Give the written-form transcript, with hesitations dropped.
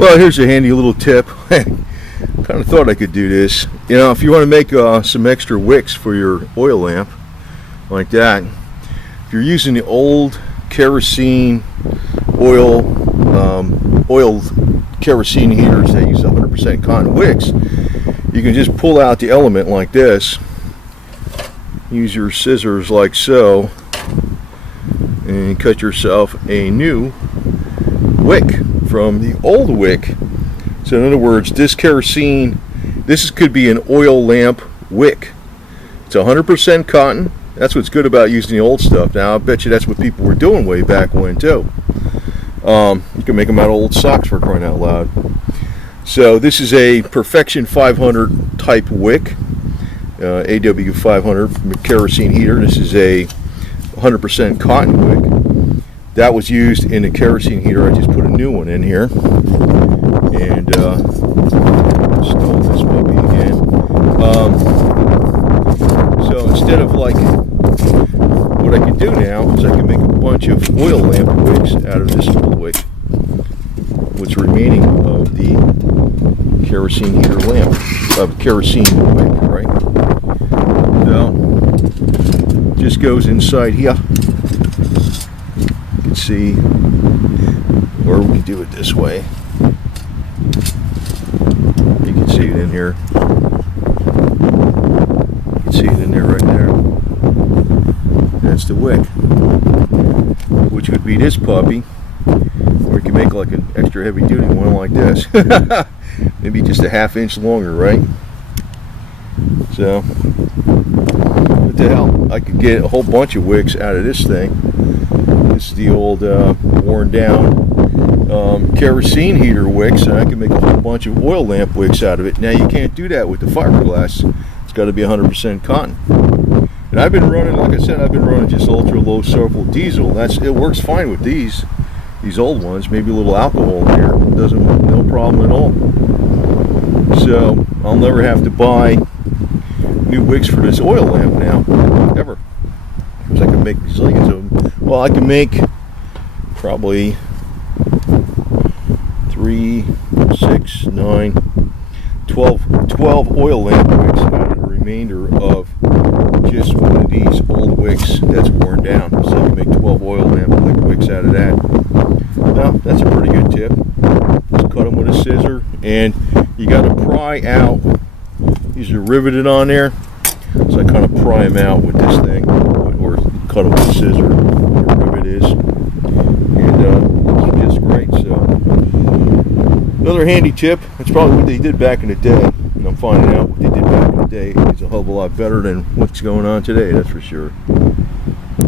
Well, here's a handy little tip. Kind of thought I could do this. You know, if you want to make some extra wicks for your oil lamp, like that, if you're using the old kerosene oiled kerosene heaters that use 100% cotton wicks, you can just pull out the element like this, use your scissors like so, and cut yourself a new wick from the old wick. So in other words, this kerosene, could be an oil lamp wick. It's 100% cotton. That's what's good about using the old stuff. Now I bet you that's what people were doing way back when too. You can make them out of old socks, for crying out loud. So this is a Perfection 500 type wick, AW 500 kerosene heater. This is a 100% cotton wick. That was used in the kerosene heater. I just put a new one in here. And install this puppy again. So instead of like, what I can do now is I can make a bunch of oil lamp wicks out of this old wick, what's remaining of the kerosene heater lamp, of kerosene wick, right? So just goes inside here. You can see, or we can do it this way. You can see it in here. You can see it in there right there. That's the wick, which would be this puppy, or you can make like an extra heavy duty one like this. Maybe just a ½ inch longer, right? So what the hell, I could get a whole bunch of wicks out of this thing. This is the old worn down kerosene heater wicks, and I can make a whole bunch of oil lamp wicks out of it. Now you can't do that with the fiberglass. It's got to be 100% cotton. And I've been running, like I said, I've been running just ultra low sulfur diesel. It works fine with these old ones. Maybe a little alcohol in there, no problem at all. So I'll never have to buy new wicks for this oil lamp now, ever. Because I can make zillions of them. Well, I can make probably 3, 6, 9, 12 oil lamp wicks out of the remainder of just one of these old wicks that's worn down. So I can make 12 oil lamp wicks out of that. Now, that's a pretty good tip. Just cut them with a scissor, and you got to pry out. These are riveted on there, so I kind of pry them out with this thing, or cut them with a scissor, whatever rivet is, and it's just great. So another handy tip. It's probably what they did back in the day, and I'm finding out what they did back in the day is a hell of a lot better than what's going on today, that's for sure.